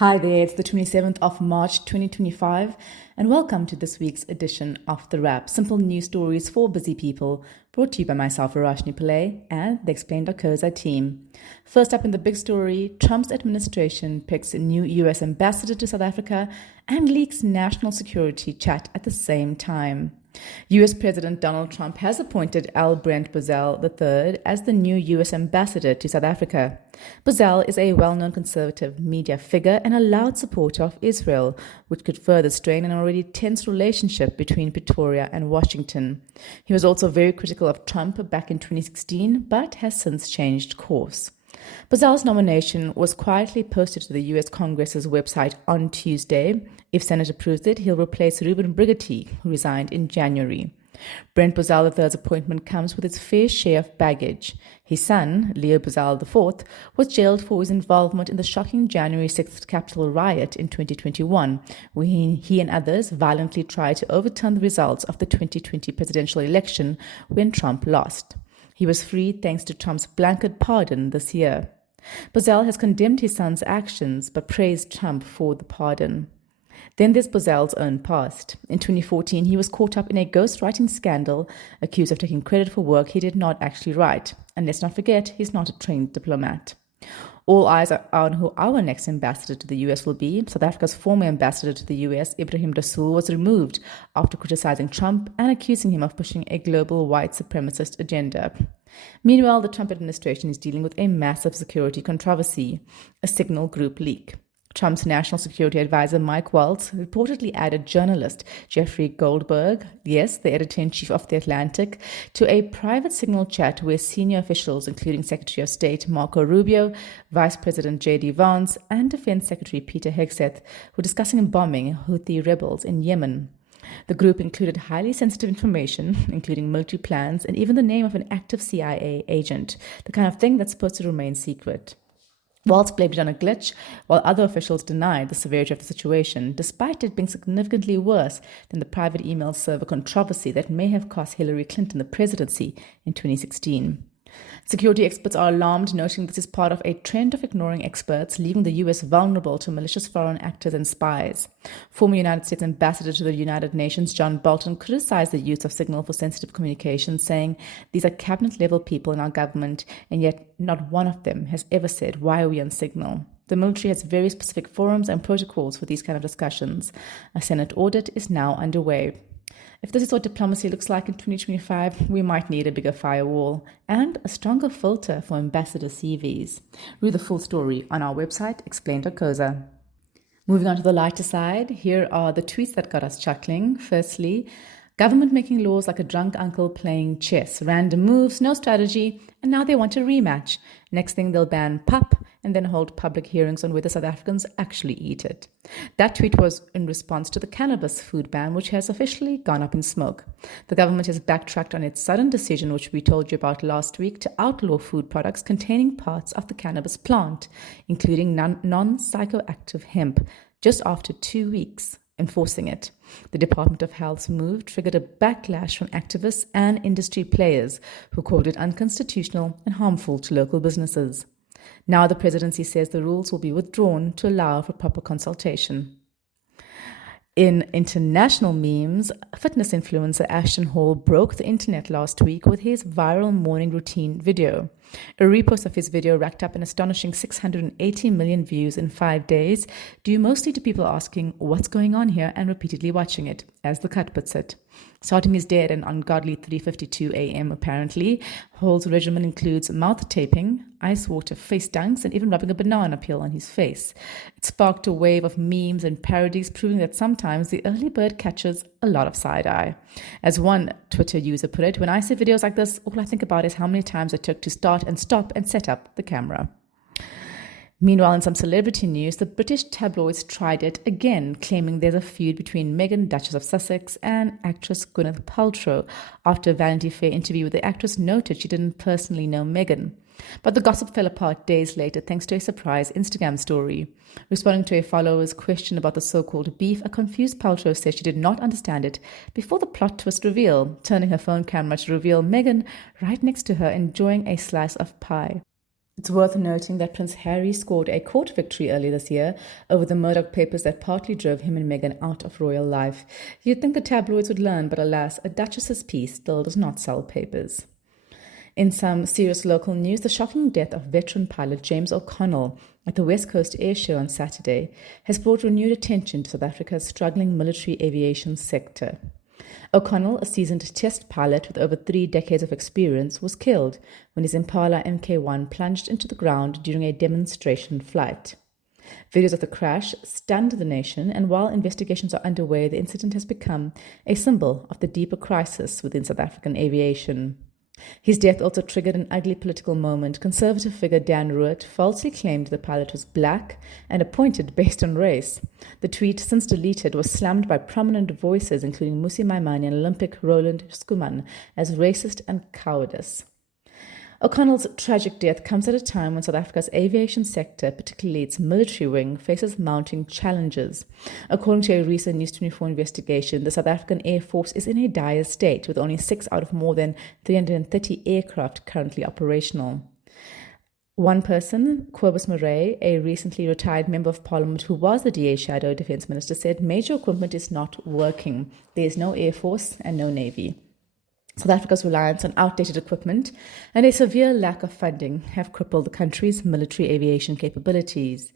Hi there, it's the 27th of March 2025, and welcome to this week's edition of The Wrap. Simple news stories for busy people, brought to you by myself, Verashni Pillay, and the Explain.co.za team. First up in the big story, Trump's administration picks a new US ambassador to South Africa and leaks national security chat at the same time. US President Donald Trump has appointed L. Brent Bozell III as the new US ambassador to South Africa. Bozell is a well-known conservative media figure and a loud supporter of Israel, which could further strain an already tense relationship between Pretoria and Washington. He was also very critical of Trump back in 2016, but has since changed course. Bozell's nomination was quietly posted to the U.S. Congress's website on Tuesday. If Senate approves it, he'll replace Reuben Brigety, who resigned in January. Brent Bozell III's appointment comes with its fair share of baggage. His son, Leo Bozell IV, was jailed for his involvement in the shocking January 6th Capitol riot in 2021, when he and others violently tried to overturn the results of the 2020 presidential election when Trump lost. He was freed thanks to Trump's blanket pardon this year. Bozell has condemned his son's actions but praised Trump for the pardon. Then there's Bozell's own past. In 2014, he was caught up in a ghostwriting scandal, accused of taking credit for work he did not actually write. And let's not forget, he's not a trained diplomat. All eyes are on who our next ambassador to the US will be. South Africa's former ambassador to the US, Ibrahim Rasool, was removed after criticizing Trump and accusing him of pushing a global white supremacist agenda. Meanwhile, the Trump administration is dealing with a massive security controversy, a Signal Group leak. Trump's national security advisor, Mike Waltz, reportedly added journalist Jeffrey Goldberg, yes, the editor-in-chief of The Atlantic, to a private Signal chat where senior officials, including Secretary of State Marco Rubio, Vice President J.D. Vance, and Defense Secretary Peter Hegseth, were discussing bombing Houthi rebels in Yemen. The group included highly sensitive information, including military plans and even the name of an active CIA agent, the kind of thing that's supposed to remain secret. Waltz blamed it on a glitch, while other officials denied the severity of the situation, despite it being significantly worse than the private email server controversy that may have cost Hillary Clinton the presidency in 2016. Security experts are alarmed, noting this is part of a trend of ignoring experts, leaving the U.S. vulnerable to malicious foreign actors and spies. Former United States Ambassador to the United Nations John Bolton criticized the use of Signal for sensitive communication, saying, "These are cabinet-level people in our government, and yet not one of them has ever said, 'Why are we on Signal?' The military has very specific forums and protocols for these kind of discussions. A Senate audit is now underway." If this is what diplomacy looks like in 2025, we might need a bigger firewall and a stronger filter for ambassador CVs. Read the full story on our website, Explain.co.za. Moving on to the lighter side, here are the tweets that got us chuckling. Firstly, government making laws like a drunk uncle playing chess. Random moves, no strategy, and now they want a rematch. Next thing, they'll ban pap and then hold public hearings on whether South Africans actually eat it. That tweet was in response to the cannabis food ban, which has officially gone up in smoke. The government has backtracked on its sudden decision, which we told you about last week, to outlaw food products containing parts of the cannabis plant, including non-psychoactive hemp, just after 2 weeks enforcing it. The Department of Health's move triggered a backlash from activists and industry players who called it unconstitutional and harmful to local businesses. Now the presidency says the rules will be withdrawn to allow for proper consultation. In international memes, fitness influencer Ashton Hall broke the internet last week with his viral morning routine video. A repost of his video racked up an astonishing 680 million views in 5 days, due mostly to people asking what's going on here and repeatedly watching it, as the cut puts it. Starting his day at an ungodly 3:52 a.m. apparently, Hall's regimen includes mouth taping, ice water face dunks, and even rubbing a banana peel on his face. It sparked a wave of memes and parodies, proving that sometimes the early bird catches a lot of side-eye. As one Twitter user put it, "When I see videos like this, all I think about is how many times it took to start and stop and set up the camera." Meanwhile, in some celebrity news, the British tabloids tried it again, claiming there's a feud between Meghan, Duchess of Sussex, and actress Gwyneth Paltrow, after a Vanity Fair interview where the actress noted she didn't personally know Meghan. But the gossip fell apart days later thanks to a surprise Instagram story. Responding to a follower's question about the so-called beef, a confused Paltrow said she did not understand it before the plot twist reveal, turning her phone camera to reveal Meghan right next to her enjoying a slice of pie. It's worth noting that Prince Harry scored a court victory earlier this year over the Murdoch papers that partly drove him and Meghan out of royal life. You'd think the tabloids would learn, but alas, a duchess's peace still does not sell papers. In some serious local news, the shocking death of veteran pilot James O'Connell at the West Coast Air Show on Saturday has brought renewed attention to South Africa's struggling military aviation sector. O'Connell, a seasoned test pilot with over 3 decades of experience, was killed when his Impala Mk1 plunged into the ground during a demonstration flight. Videos of the crash stunned the nation, and while investigations are underway, the incident has become a symbol of the deeper crisis within South African aviation. His death also triggered an ugly political moment. Conservative figure Dan Ruitt falsely claimed the pilot was black and appointed based on race. The tweet, since deleted, was slammed by prominent voices including Musi Maimane and Olympic Roland Skuman as racist and cowardice. O'Connell's tragic death comes at a time when South Africa's aviation sector, particularly its military wing, faces mounting challenges. According to a recent News 24 investigation, the South African Air Force is in a dire state, with only 6 out of more than 330 aircraft currently operational. One person, Cobus Murray, a recently retired member of parliament who was the DA shadow defense minister, said major equipment is not working. There is no Air Force and no Navy. South Africa's reliance on outdated equipment and a severe lack of funding have crippled the country's military aviation capabilities.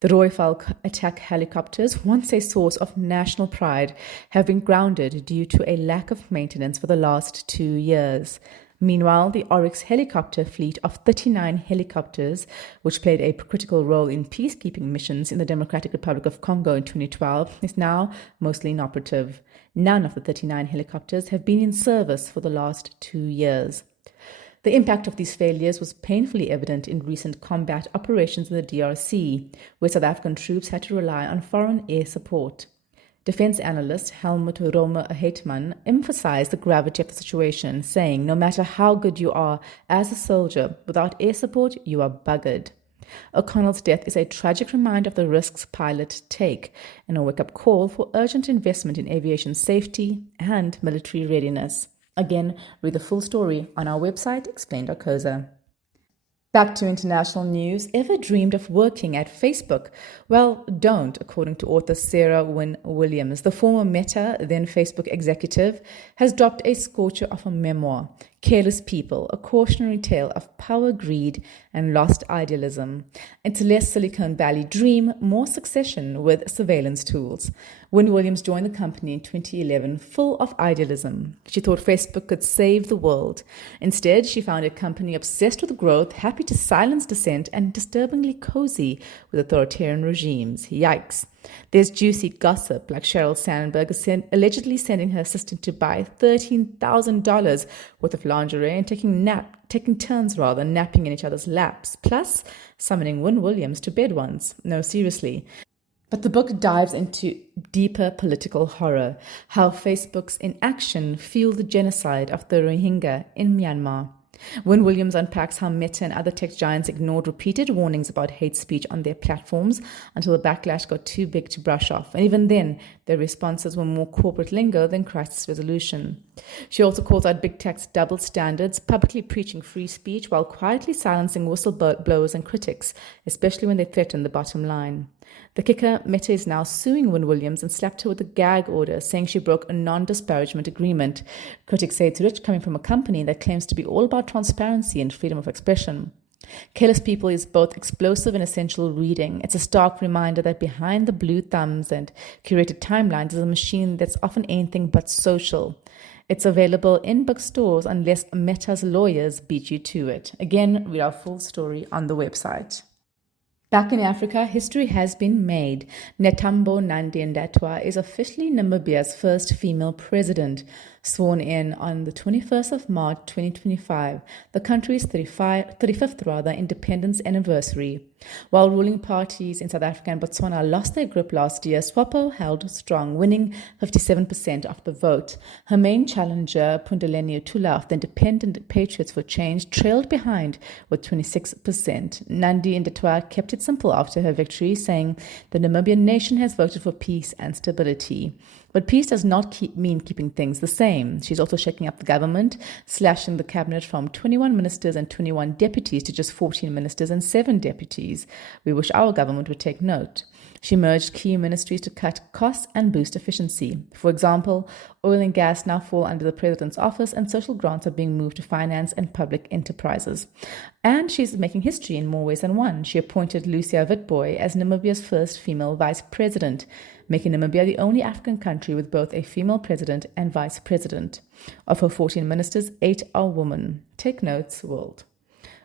The Rooivalk attack helicopters, once a source of national pride, have been grounded due to a lack of maintenance for the last 2 years. Meanwhile, the Oryx helicopter fleet of 39 helicopters, which played a critical role in peacekeeping missions in the Democratic Republic of Congo in 2012, is now mostly inoperative. None of the 39 helicopters have been in service for the last 2 years. The impact of these failures was painfully evident in recent combat operations in the DRC, where South African troops had to rely on foreign air support. Defense analyst Helmut Romer Heitman emphasized the gravity of the situation, saying, "No matter how good you are as a soldier, without air support, you are buggered." O'Connell's death is a tragic reminder of the risks pilots take and a wake-up call for urgent investment in aviation safety and military readiness. Again, read the full story on our website, explained.coza. Back to international news. Ever dreamed of working at Facebook? Well, don't, according to author Sarah Wynne Williams. The former Meta, then Facebook executive, has dropped a scorcher of a memoir, Careless People, a cautionary tale of power, greed, and lost idealism. It's less Silicon Valley dream, more succession with surveillance tools. Wynne Williams joined the company in 2011 full of idealism. She thought Facebook could save the world. Instead, she found a company obsessed with growth, happy to silence dissent, and disturbingly cozy with authoritarian regimes. Yikes. There's juicy gossip, like Sheryl Sandberg allegedly sending her assistant to buy $13,000 worth of lingerie and taking turns napping in each other's laps, plus summoning Wynne Williams to bed once. No, seriously. But the book dives into deeper political horror, how Facebook's inaction fueled the genocide of the Rohingya in Myanmar. Wynne Williams unpacks how Meta and other tech giants ignored repeated warnings about hate speech on their platforms until the backlash got too big to brush off. And even then, their responses were more corporate lingo than crisis resolution. She also calls out big tech's double standards, publicly preaching free speech while quietly silencing whistleblowers and critics, especially when they threaten the bottom line. The kicker, Meta is now suing Wynne Williams and slapped her with a gag order, saying she broke a non-disparagement agreement. Critics say it's rich coming from a company that claims to be all about transparency and freedom of expression. Careless People is both explosive and essential reading. It's a stark reminder that behind the blue thumbs and curated timelines is a machine that's often anything but social. It's available in bookstores unless Meta's lawyers beat you to it. Again, read our full story on the website. Back in Africa, history has been made. Netambo Nandi-Ndaitwah is officially Namibia's first female president, sworn in on the 21st of March 2025, the country's 35th independence anniversary. While ruling parties in South Africa and Botswana lost their grip last year, SWAPO held strong, winning 57% of the vote. Her main challenger, Pundeleni Utula of the Independent Patriots for Change, trailed behind with 26%. Nandi-Ndaitwah kept it simple after her victory, saying the Namibian nation has voted for peace and stability. But peace does not mean keeping things the same. She's also shaking up the government, slashing the cabinet from 21 ministers and 21 deputies to just 14 ministers and 7 deputies. We wish our government would take note. She merged key ministries to cut costs and boost efficiency. For example, oil and gas now fall under the president's office, and social grants are being moved to finance and public enterprises. And she's making history in more ways than one. She appointed Lucia Witbooi as Namibia's first female vice president, making Namibia the only African country with both a female president and vice president. Of her 14 ministers, 8 are women. Take notes, world.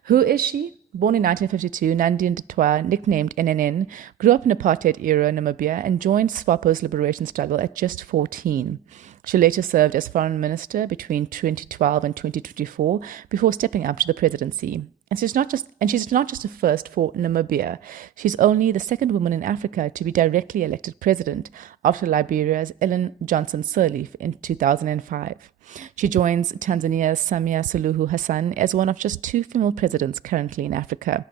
Who is she? Born in 1952, Nandine de Toit, nicknamed NNN, grew up in apartheid-era Namibia and joined SWAPO's liberation struggle at just 14. She later served as foreign minister between 2012 and 2024 before stepping up to the presidency. And she's not just a first for Namibia. She's only the second woman in Africa to be directly elected president after Liberia's Ellen Johnson Sirleaf in 2005. She joins Tanzania's Samia Suluhu Hassan as one of just 2 female presidents currently in Africa.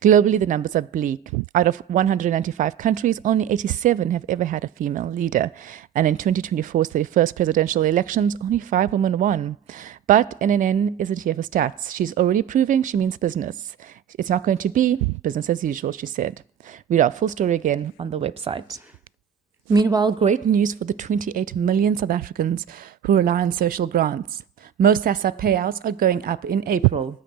Globally, the numbers are bleak. Out of 195 countries, only 87 have ever had a female leader. And in 2024's 31st presidential elections, only 5 women won. But NNN isn't here for stats. She's already proving she means business. It's not going to be business as usual, she said. Read our full story again on the website. Meanwhile, great news for the 28 million South Africans who rely on social grants. Most SASSA payouts are going up in April.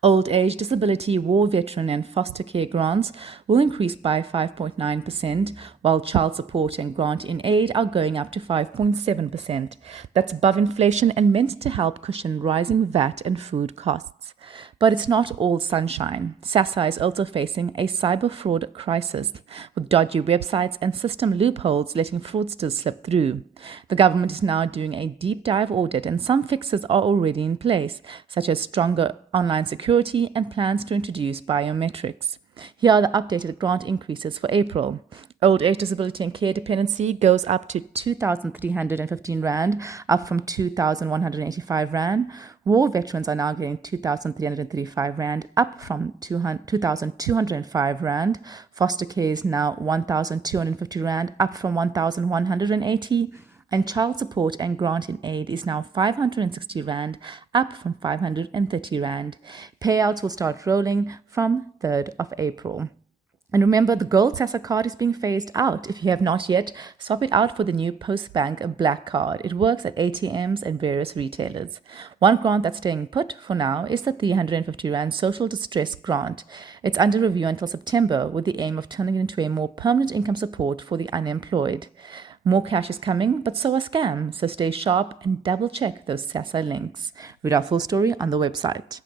Old age, disability, war veteran, and foster care grants will increase by 5.9%, while child support and grant in aid are going up to 5.7%. That's above inflation and meant to help cushion rising VAT and food costs. But it's not all sunshine. SASSA is also facing a cyber fraud crisis, with dodgy websites and system loopholes letting fraudsters slip through. The government is now doing a deep dive audit, and some fixes are already in place, such as stronger online security and plans to introduce biometrics. Here are the updated grant increases for April. Old age, disability and care dependency goes up to 2,315 Rand, up from 2,185 Rand. War veterans are now getting 2,335 Rand, up from 2,205 Rand. Foster care is now 1,250 Rand, up from 1,180. And child support and grant in aid is now 560 Rand, up from 530 Rand. Payouts will start rolling from 3rd of April. And remember, the gold SASSA card is being phased out. If you have not yet, swap it out for the new Postbank Black Card. It works at ATMs and various retailers. One grant that's staying put for now is the 350 Rand Social Distress Grant. It's under review until September, with the aim of turning it into a more permanent income support for the unemployed. More cash is coming, but so are scams, so stay sharp and double-check those SASSA links. Read our full story on the website.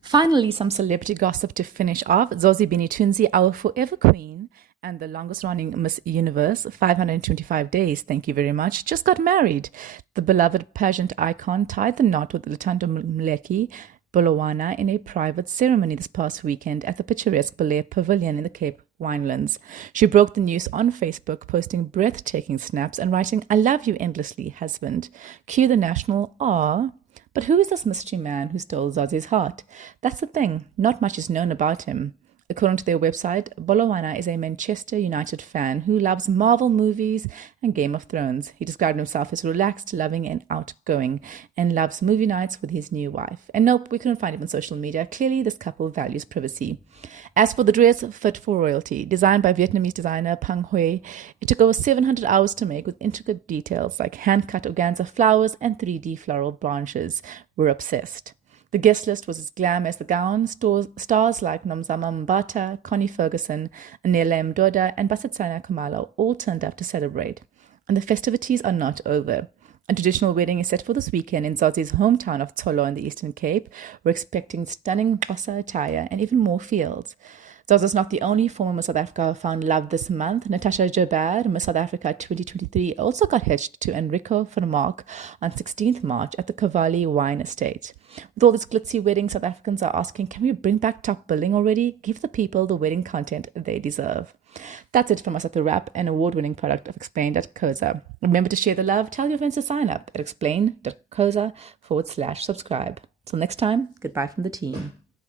Finally, some celebrity gossip to finish off. Zozi Tunzi, our forever queen and the longest-running Miss Universe, 525 days, thank you very much, just got married. The beloved pageant icon tied the knot with Lutando Mleki Bulawana in a private ceremony this past weekend at the picturesque Belair Pavilion in the Cape Winelands. She broke the news on Facebook, posting breathtaking snaps and writing, "I love you endlessly, husband." Cue the national "ah." But who is this mystery man who stole Zozi's heart? That's the thing, not much is known about him. According to their website, Bolawana is a Manchester United fan who loves Marvel movies and Game of Thrones. He described himself as relaxed, loving, and outgoing, and loves movie nights with his new wife. And nope, we couldn't find him on social media. Clearly, this couple values privacy. As for the dress, fit for royalty, designed by Vietnamese designer Phang Huy, it took over 700 hours to make, with intricate details like hand-cut organza flowers and 3D floral branches. We're obsessed. The guest list was as glam as the gown. Stars like Nomzama Mbata, Connie Ferguson, Anela Mdoda, and Basitsana Kumalo all turned up to celebrate. And the festivities are not over. A traditional wedding is set for this weekend in Zozi's hometown of Tsolo in the Eastern Cape. We're expecting stunning Xhosa attire and even more fields. Zozo's not the only former Miss South Africa found love this month. Natasha Joubert, Miss South Africa 2023, also got hitched to Enrico Vermaak on 16th March at the Cavalli Wine Estate. With all this glitzy wedding, South Africans are asking, can we bring back top billing already? Give the people the wedding content they deserve. That's it from us at The Wrap, an award-winning product of Explain.co.za. Remember to share the love, tell your friends to sign up at explain.co.za/subscribe. Till next time, goodbye from the team.